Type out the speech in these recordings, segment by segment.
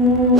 Mm-hmm.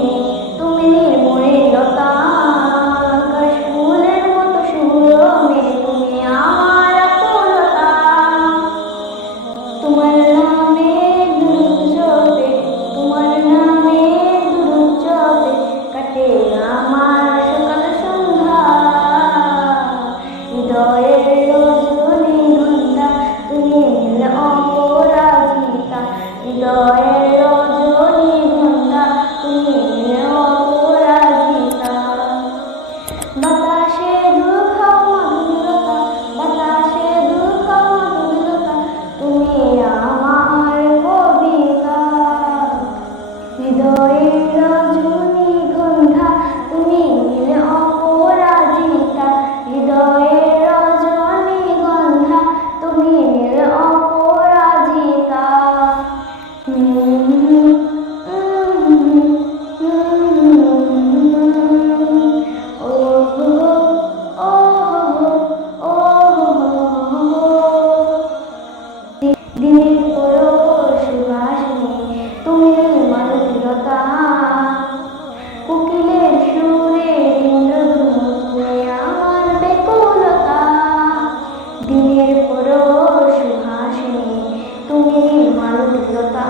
দিনের পর সুবাস তুমি তুমি মানবীরতা কোকিলের সুরে আমার বেকুলতা দিনের পর সুহাস তুমি তুমি মানবীরতা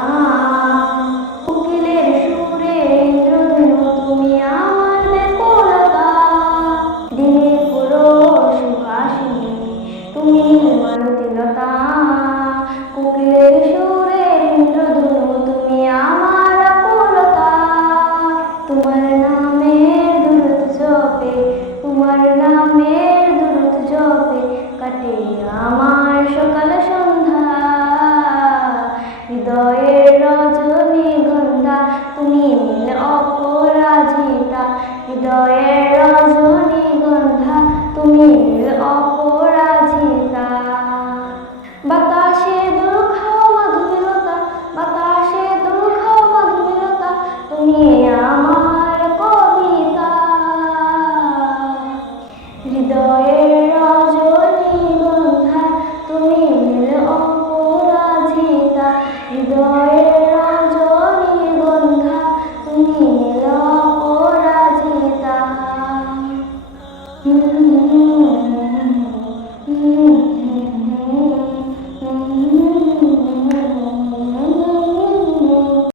হৃদয়ের রজনী গন্ধা, তুমি অপরাজিতা। হৃদয়ের রজনী গন্ধা, তুমি অপরাজিতা। বাতাসে দুখাও মধুরতা বাতাসে দুখাও মধুরতা তুমি আমার কবিতা। হৃদয়ের